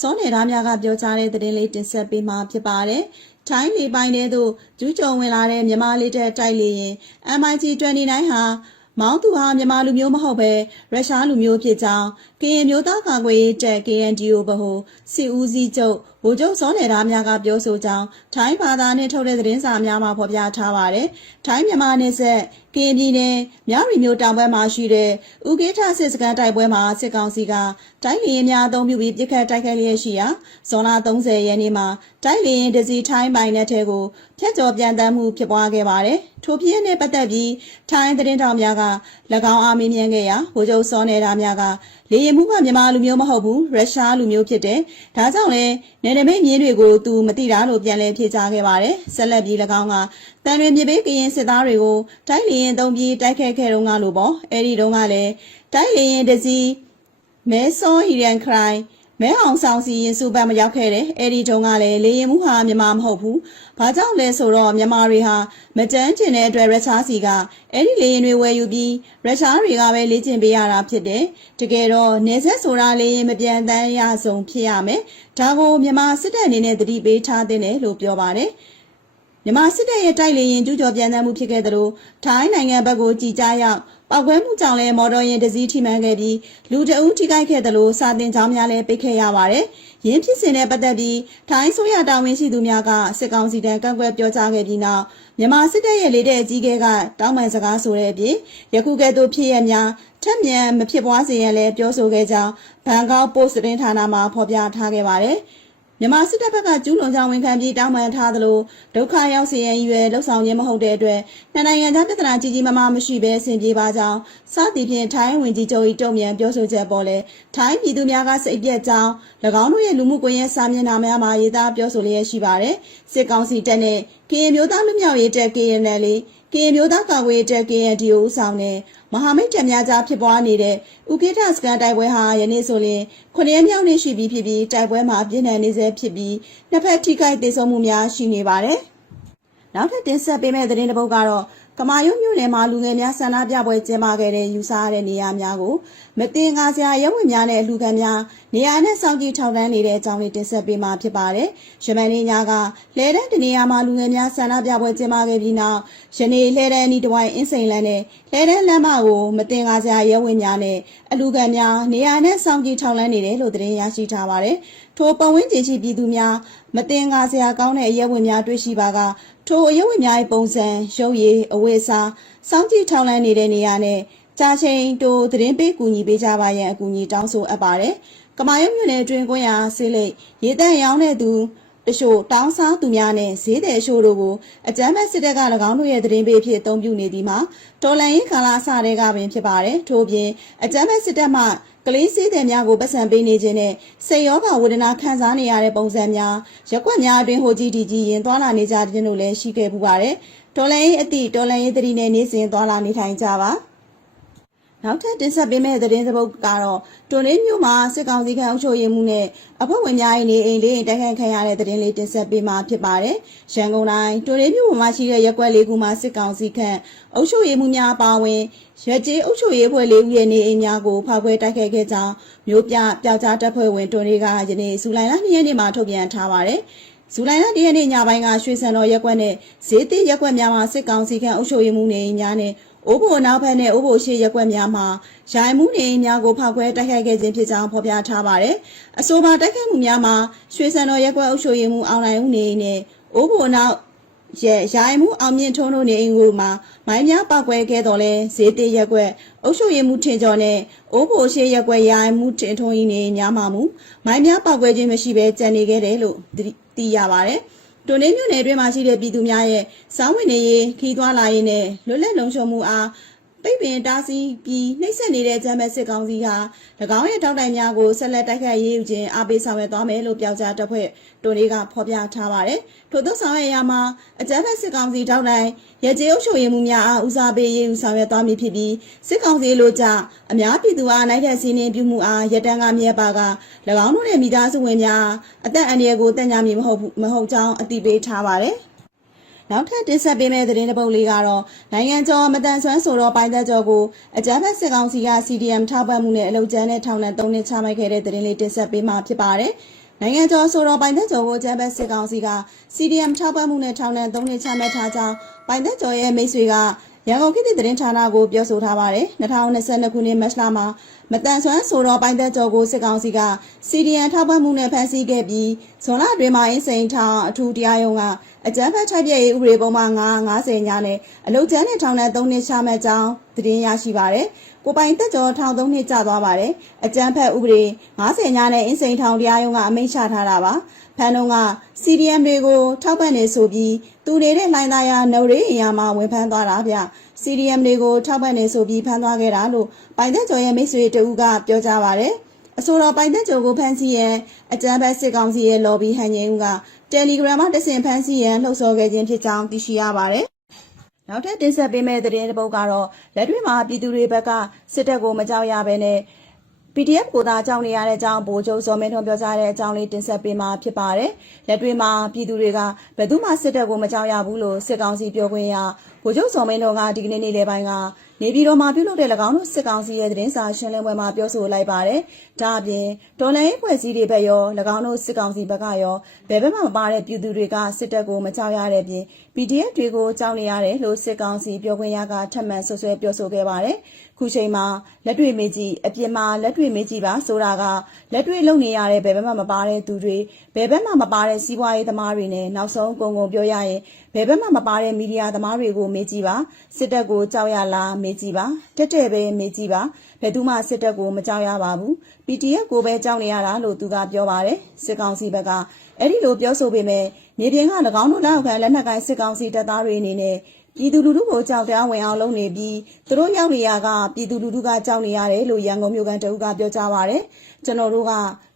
စောနေတာများကပြောကြားတဲ့သတင်းလေးတင်ဆက်ပေးမှာဖြစ်ပါတယ်။ထိုင်းလေပိုင်ထဲသို့ကျူးကျော်ဝင်လာတဲ့မြန်မာလေးတပ်တိုက်လေရင် MiG-29 ဟာမောင်းသူဟာမြန်မာလူမျိုးမဟုတ်ပဲရုရှားလူမျိုးဖြစ်ကြောင်းကရင်မျိုးသားကာကွယ်ရေးတပ် KNDO ဗဟိုစစ်ဦးစီးချုပ်ဗိုလ်ချုပ်စောနေတာများကပြောဆိုကြောင်းထိုင်းဘာသာနဲ့ထုတ်တဲ့သတင်းစာများမှာဖော်ပြထားပါတယ်။ထိုင်းမြန်မာနယ်စပ်ကရင်ပြည်နယ်မြရီမျိုးတောင်ဘက်မှာရှိတဲ့ဥကေထစစ်စခန်းတိုက်ပွဲမှာစစ်ကောင်စီကတိုက်လေရင်များအုံပြုပြီးပြစ်ခတ်တိုက်ခိုက်လျက်ရှိရာဇွန်လ30ရက်နေ့မှာတိုက်လေရင်တစီထိုင်းပိုင်နယ်ထဲကိုဖျက်ကျော်ပြန်တမ်းမှုဖြစ်ပွားခဲ့ပါတယ်။ထိုဖြစ်နဲ့ပတ်သက်ပြီးထိုင်းသတင်းတောင်များက၎င်းအားမေးမြန်းခဲ့ရာဗိုလ်ချုပ်စောနေတာများကလေရင်မှုကမြန်မာလူမျိုးမဟုတ်ဘူးရုရှားလူမျိုးဖြစ်တယ်။ဒါကြောင့်လဲနယ်နိမိတ်မြင်းတွေကိုသူမသိတာလို့ပြန်လည်ဖြေကြားခဲ့ပါတယ်။ဆက်လက်ပြီး၎င်းကတန်ရင်မြေပေးကရင်စစ်သားတွေကိုတိုက်လေရင်သုံးပြီးတိုက်ခိုက်ခဲ့တော့ငါလို့ပေါ့။အဲဒီတုန်းကလည်းတိုက်လေရင်တစီမဲစောဟီရန်ခရိုင်မဲအောင်ဆောင်စီရင်စုပတ်မရောက်ခဲ့တယ်။အဲဒီတုန်းကလည်းလေရင်မှုဟာမြန်မာမဟုတ်ဘူး။ဘာကြောင့်လဲဆိုတော့မြန်မာတွေဟာမတန်းကျင်တဲ့အတွက်ရုရှားစီကအဲဒီလေရင်တွေဝယ်ယူပြီးရုရှားတွေကပဲလေ့ကျင့်ပေးရတာဖြစ်တယ်။တကယ်တော့နေဆက်ဆိုတာလေရင်မပြန်တမ်းရဆုံးဖြစ်ရမယ်။ဒါကိုမြန်မာစစ်တပ်အနေနဲ့သတိပေးထားတဲ့လို့ပြောပါတယ်။မြန်မာစစ်တပ်ရဲ့တိုက်လေရင်ကျူးကျော်ပြန်တမ်းမှုဖြစ်ခဲ့သလိုထိုင်းနိုင်ငံဘက်ကိုကြည်ကြားရောက်ပောက်ကွဲမှုကြောင့်လည်းမော်တော်ယာဉ်တစ်စီးထိမှန်ခဲ့ပြီးလူတအုပ်ထိခိုက်ခဲ့သလိုစာတင်ကြောင်းများလည်းပိတ်ခဲ့ရပါတယ်။ရင်းဖြစ်စဉ်နဲ့ပတ်သက်ပြီးထိုင်းဆိုရတာဝန်ရှိသူများကစစ်ကောင်စီတန်းကန့်ကွက်ပြောကြားခဲ့ပြီးနောက်မြန်မာစစ်တပ်ရဲ့လေတပ်အကြီးအကဲကတောင်းပန်စကားဆိုတဲ့အပြင်ယခုကဲ့သို့ဖြစ်ရများထက်မြန်မဖြစ်ပွားစေရန်လည်းပြောဆိုခဲ့ကြောင်းဘန်ကောက်ပို့စ်သတင်းဌာနမှဖော်ပြထားခဲ့ပါတယ်။မြန်မာစစ်တပ်ဘက်ကကျူးလွန်ကြောင်းဝန်ခံပြီးတောင်းပန်ထားသလိုဒုက္ခရောက်စေရန်ရွယ်လှုပ်ဆောင်ခြင်းမဟုတ်တဲ့အတွက်နှစ်နိုင်ငံကြားပြဿနာကြီးကြီးမားမားမရှိဘဲဆင်ပြေပါကြောင်းစသည်ဖြင့်ထိုင်းဝန်ကြီးချုပ်၏တုံ့ပြန်ပြောဆိုချက်ပေါ်လဲထိုင်းပြည်သူများကစိတ်ပြက်ကြောင်း၎င်းတို့ရဲ့လူမှုကွန်ရက်စာမျက်နှာများမှာရေးသားပြောဆိုလျက်ရှိပါတယ်စစ်ကောင်စီတပ်နဲ့ကရင်မျိုးသားလူမျိုးရေးတပ် KNL ကရင်မျိုးသားကာကွယ်ရေးတပ် KNDO ဦးဆောင်တဲ့မဟာမိတ်တပ်များကြားဖြစ်ပွားနေတဲ့ဥကိထစကန်တိုက်ပွဲဟာယနေ့ဆိုရင်9ရက်မြောက်နေ့ရှိပြီဖြစ်ပြီးတိုက်ပွဲမှာပြင်းထန်နေဆဲဖြစ်ပြီးနှစ်ဖက်ထိခိုက်ဒေဆုံးမှုများရှိနေပါတယ်။နောက်ထပ်တင်ဆက်ပေးမယ့်သတင်းတစ်ပုဒ်ကတော့ကမာယုံမြို့နယ်မှာလူငယ်များဆန္ဒပြပွဲကျင်းပခဲ့တဲ့ယူဆရတဲ့နေရာများကိုမတင်ကားစရာရဲဝင်များနဲ့လူခံများနေရာနဲ့စောင့်ကြည့်ထောက်လှမ်းနေတဲ့အကြောင်းလေးတင်ဆက်ပေးမှာဖြစ်ပါတယ်။ယမန်နေ့ညကလဲတဲ့တနေရာမှာလူငယ်များဆန္ဒပြပွဲကျင်းပခဲ့ပြီးနောက်ယနေ့လဲတဲ့အနီးတစ်ဝိုင်းအင်းစိန်လန်းနဲ့လဲတဲ့လမ်းမကိုမတင်ကားစရာရဲဝင်များနဲ့အလူခံများနေရာနဲ့စောင့်ကြည့်ထောက်လှမ်းနေတယ်လို့သတင်းရရှိထားပါတယ်။ထိုပတ်ဝန်းကျင်ရှိပြည်သူများမတင်ကားစရာကောင်းတဲ့ရဲဝင်များတွေ့ရှိပါကထိုအရုပ်ဝင်များ၏ပုံစံရုပ်ရည်အဝတ်အစားစောင့်ကြည့်ထောက်လှမ်းနေတဲ့နေရာနဲ့ကြာချိန်တိုသတင်းပေးကူညီပေးကြပါရန်အကူအညီတောင်းဆိုအပ်ပါတယ်။ကမာရုံမြို့နယ်အတွင်းကွင်းရာဆေးလိပ်ရေတန့်ရောင်းတဲ့သူတချို့တောင်းစားသူများနဲ့ဈေးတဲ့အရှို့တို့ကိုအကြမ်းဖက်စစ်တပ်က၎င်းတို့ရဲ့သတင်းပေးဖြစ်အသုံးပြုနေသည်မှာတော်လန်ရေးကာလအစတဲ့ကပင်ဖြစ်ပါတယ်။ထို့ပြင်အကြမ်းဖက်စစ်တပ်မှကလေးစေးတဲ့များကိုပတ်စံပေးနေခြင်းနဲ့စိတ်ရောဂါဝေဒနာခံစားနေရတဲ့ပုံစံများရက်ွက်များအတွင်းဟိုကြီးဒီကြီးရင်သွားလာနေကြတဲ့လို့လည်းရှိခဲ့ပူပါတယ်။တော်လန်ရေးအသည့်တော်လန်ရေးသတိနဲ့နေစဉ်သွားလာနေထိုင်ကြပါနောက်ထပ်တင်ဆက်ပေးမယ့်သတင်းစပုတ်ကတော့တွန်လေးမျိုးမှာစစ်ကောင်စီခန့်အုပ်ချုပ်ရေးမှုနဲ့အဖွဲ့ဝင်များ၏နေအိမ်လေးတိုက်ခိုက်ခံရတဲ့သတင်းလေးတင်ဆက်ပေးမှာဖြစ်ပါတယ်။ရန်ကုန်တိုင်းတွန်လေးမျိုးမှာရှိတဲ့ရက်ကွက်လေးခုမှာစစ်ကောင်စီခန့်အုပ်ချုပ်ရေးမှုများအပါအဝင်ရကြေးအုပ်ချုပ်ရေးအဖွဲ့လေးဦးရဲ့နေအိမ်များကိုဖောက်ခွဲတိုက်ခိုက်ခဲ့ကြောင်းမျိုးပြပျောက်ကြားတပ်ဖွဲ့ဝင်တွန်လေးကယနေ့ဇူလိုင်လ2ရက်နေ့မှာထုတ်ပြန်ထားပါတယ်။ဇူလိုင်လ1ရက်နေ့ညပိုင်းကရွှေစံတော်ရက်ကွက်နဲ့ဈေးသစ်ရက်ကွက်များမှာစစ်ကောင်စီခန့်အုပ်ချုပ်ရေးမှုနေအိမ်များနဲ့အိုးဘိုနောက်ဘက်နဲ့အိုးဘိုရှိရက်ကွက်များမှာရိုင်မှုနေအိမ်များကိုဖောက်ခွဲတိုက်ခိုက်ခဲ့ခြင်းဖြစ်ကြောင်းဖော်ပြထားပါတယ်။အဆိုပါတိုက်ခိုက်မှုများမှာရွှေစံတော်ရက်ကွက်အုပ်ချုပ်ရေးမှုအောင်နိုင်ဦးနေအိမ်နဲ့အိုးဘိုနောက်ရိုင်မှုအောင်မြင့်ထုံးတို့နေအိမ်ကိုမှာမိုင်းများပောက်ကွဲခဲ့တော်လဲဈေးသေးရက်ကွက်အုပ်ချုပ်ရေးမှုထင်ကျော်နဲ့အိုးဘိုရှိရက်ကွက်ရိုင်မှုတင်ထုံးကြီးနေအိမ်များမှာမူမိုင်းများပောက်ကွဲခြင်းမရှိဘဲကြံနေခဲ့တယ်လို့သိရပါတယ်။တွန်လေးမြို့နယ်အတွင်းမှာရှိတဲ့ပြည်သူများရဲ့စောင်းဝင်နေရေးခီးသွွားလာရေးနဲ့လွတ်လပ်လုံခြုံမှုအားပိတ်ပင်တားဆီးပြီးနှိပ်စက်နေတဲ့ဂျမ်းမက်စစ်ကောင်စီဟာ၎င်းရဲ့တောက်တိုင်များကိုဆက်လက်တိုက်ခိုက်ရေးယူခြင်းအားပေးဆောင်ရွက်သွားမယ်လို့ပြောကြားတပ်ဖွဲ့တွန်လေးကဖော်ပြထားပါတယ်။ထို့သောဆောင်ရွက်ရာမှာအဂျမ်းမက်စစ်ကောင်စီတောက်တိုင်ရကြေးအုပ်ချုပ်ရေးမှုများအားဦးစားပေးရေးယူဆောင်ရွက်သွားမည်ဖြစ်ပြီးစစ်ကောင်စီလိုကြအများပြည်သူအားနိုင်တဲ့စီးနှင်းပြုမှုအားရတန်းကမြဲပါက၎င်းတို့ရဲ့မိသားစုဝင်များအသက်အန္တရာယ်ကိုတန်ညာမည်မဟုတ်ကြောင်းအသိပေးထားပါတယ်။နောက်ထပ်တင်ဆက်ပေးမယ့်သတင်းတစ်ပုဒ်လေးကတော့နိုင်ငံကျော်မတန်ဆွမ်းဆိုတော့ပိုင်းသက်ကျော်ကိုအကြမ်းဖက်စစ်ကောင်စီက CDM ထောက်ပံ့မှုနဲ့အလုပ်ကျန်းနဲ့ထောင်နဲ့3နှစ်ချမှတ်ခဲ့တဲ့သတင်းလေးတင်ဆက်ပေးမှာဖြစ်ပါတယ်။ နိုင်ငံကျော်ဆိုတော့ပိုင်သက်ကျော်ကိုဂျမ်ဘတ်စစ်ကောင်စီက CDM ထောက်ပံ့မှုနဲ့ထောင်ဒဏ်3နှစ်ချမှတ်ထားကြောင်းပိုင်သက်ကျော်ရဲ့မိတ်ဆွေကရန်ကုန်ခေတ်သစ်သတင်းဌာနကိုပြောဆိုထားပါတယ်။2022ခုနှစ်မတ်လမှာမတန်ဆွမ်းဆိုတော့ပိုင်သက်ကျော်ကိုစစ်ကောင်စီက CDM ထောက်ပံ့မှုနဲ့ဖမ်းဆီးခဲ့ပြီးဇွန်လအတွင်းမှာအင်းစိန်ထောင်အထူးတရားရုံးကအကြမ်းဖက်ထိုက်ပြည့်ရေးဥပဒေပုံမှန်950ညနဲ့အလုတ်ကျန်းနဲ့ထောင်ဒဏ်3နှစ်ချမှတ်ကြောင်းသတင်းရရှိပါတယ်။ကိုပိုင်သက်ကျော်ထောင်3နှစ်ကျသွားပါတယ်။အကြမ်းဖက်ဥပဒေ90ညနဲ့အင်းစိန်ထောင်တရားရုံးကအမိန့်ချထားတာပါ။ဖန်တုံးက CDM တွေကိုထောက်ပံ့နေဆိုပြီးသူနေတဲ့လိုင်းသားရနှုတ်ရေးအရာမှာဝင်ဖမ်းသွားတာဗျ။ CDM တွေကိုထောက်ပံ့နေဆိုပြီးဖမ်းသွားခဲ့တာလို့ပိုင်သက်ကျော်ရဲ့မိတ်ဆွေတဦးကပြောကြားပါတယ်။အဆိုတော်ပိုင်သက်ကျော်ကိုဖမ်းဆီးရန်အကြမ်းဖက်စစ်ကောင်စီရဲ့ lobby ဟန်ငိန်ဦးက Telegram မှာတဆင့်ဖမ်းဆီးရန်လှုံ့ဆော်ခဲ့ခြင်းဖြစ်ကြောင်းသိရှိရပါတယ်။နောက်ထပ်တင်ဆက်ပေးမယ့်သတင်းတစ်ပုဒ်ကတော့လက်တွေ့မှာပြည်သူတွေဘက်ကစစ်တပ်ကိုမကြောက်ရဘဲနဲ့PDF ကိုသာကြောက်နေရတဲ့အကြောင်းဗိုလ်ချုပ်စောမင်းထွန်းပြောကြားတဲ့အကြောင်းလေးတင်ဆက်ပေးမှာဖြစ်ပါတယ်။လက်တွေ့မှာပြည်သူတွေကဘယ်သူမှစစ်တပ်ကိုမကြောက်ရဘူးလို့စစ်ကောင်စီပြောခွင့်ရဗိုလ်ချုပ်စောမင်းထွန်းကဒီကနေ့နေ့လယ်ပိုင်းကနေပြည်တော်မှာပြုလုပ်တဲ့၎င်းတို့စစ်ကောင်စီရဲ့သတင်းစာရှင်းလင်းပွဲမှာပြောဆိုလိုက်ပါတယ်။ဒါအပြင်တော်လှန်ရေးဖွဲ့စည်းတွေဘက်ရော၎င်းတို့စစ်ကောင်စီဘက်ကရောဘယ်ဘက်မှမပါတဲ့ပြည်သူတွေကစစ်တပ်ကိုမကြောက်ရတဲ့ပြင် PDF တွေကိုကြောက်နေရတယ်လို့စစ်ကောင်စီပြောခွင့်ရကထပ်မံဆွဆွဲပြောဆိုခဲ့ပါတယ်။ခုချိန်မှာလက်တွေ့မေးကြည့်အပြင်မှာလက်တွေ့မေးကြည့်ပါဆိုတာကလက်တွေ့လုံနေရတဲ့ဘယ်ဘက်မှမပါတဲ့သူတွေဘယ်ဘက်မှမပါတဲ့စီးပွားရေးသမားတွေနဲ့နောက်ဆုံးကုန်ပြောရရင်ဘယ်ဘက်မှမပါတဲ့မီဒီယာသမားတွေကိုမေးကြည့်ပါစစ်တပ်ကိုကြောက်ရလားမေးကြည့်ပါတက်တဲ့ပဲမေးကြည့်ပါဘယ်သူမှစစ်တပ်ကိုမကြောက်ရပါဘူး PDF ကိုပဲကြောက်နေရတာလို့သူကပြောပါတယ်စစ်ကောင်စီဘက်ကအဲ့ဒီလိုပြောဆိုပေမဲ့မြေပြင်က၎င်းတို့လက်အောက်ခံလက်နက်ကိုင်စစ်ကောင်စီတပ်သားတွေအနေနဲ့ပြည်သူလူထုကိုကြောက်တရားဝင်အောင်လုပ်နေပြီးသူတို့ရောက်နေရကပြည်သူလူထုကကြောက်နေရတယ်လို့ရန်ကုန်မြို့ကန်တအုပ်ကပြောကြားပါတယ်ကျွန်တော်တို့က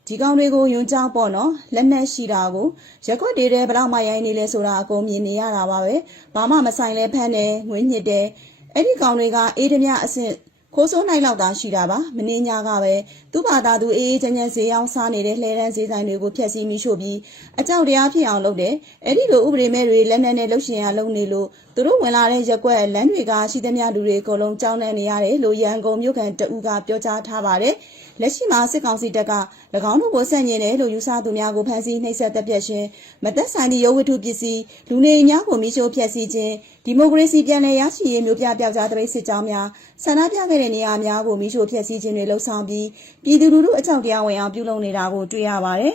ဒီကောင်တွေကိုယွန်းကြောက်ပေါ့နော်လက်နက်ရှိတာကိုရက်ွက်တွေတဲ့ဘလောက်မှရိုင်းနေလဲဆိုတာအကုန်မြင်နေရတာပါပဲဘာမှမဆိုင်လဲဖမ်းတယ်ငွေညစ်တယ်အဲ့ဒီကောင်တွေကအေးဓမြအဆင့်ခိုးစိုးနိုင်လောက်တာရှိတာပါမင်းညာကပဲသူ့ဘာသာသူအေးချမ်းချမ်းဈေးအောင်စားနေတဲ့လှဲတန်းဈေးဆိုင်တွေကိုဖျက်ဆီးမိရှို့ပြီးအကြောက်တရားဖြစ်အောင်လုပ်တယ်အဲ့ဒီလိုဥပဒေမဲ့တွေလက်နက်နဲ့လှုပ်ရှင်ရလုပ်နေလို့သူတို့ဝင်လာတဲ့ရက်ွက်လမ်းတွေကရှိသမျှလူတွေအကုန်လုံးကြောက်နေနေရတယ်လို့ရန်ကုန်မြို့ကန်တအူးကပြောကြားထားပါတယ်လက်ရှိမှာစစ်ကောင်စီတပ်က၎င်းတို့ကိုဆန့်ကျင်တယ်လို့ယူဆသူများကိုဖမ်းဆီးနှိပ်စက်တပ်ဖြတ်ခြင်းမသက်ဆိုင်သည့်ရုပ်ဝတ္ထုပစ္စည်းလူနေအိမ်များကိုမိရှို့ဖျက်ဆီးခြင်းဒီမိုကရေစီပြန်လည်ရရှိရေးမျိုးပြပျောက်ကြားတပိတ်စစ်ကြောင်းများဆန္ဒပြခဲ့တဲ့နေရာများကိုမိရှို့ဖျက်ဆီးခြင်းတွေလှုံ့ဆော်ပြီးပြည်သူလူထုအကြောက်တရားဝင်အောင်ပြုလုပ်နေတာကိုတွေ့ရပါတယ်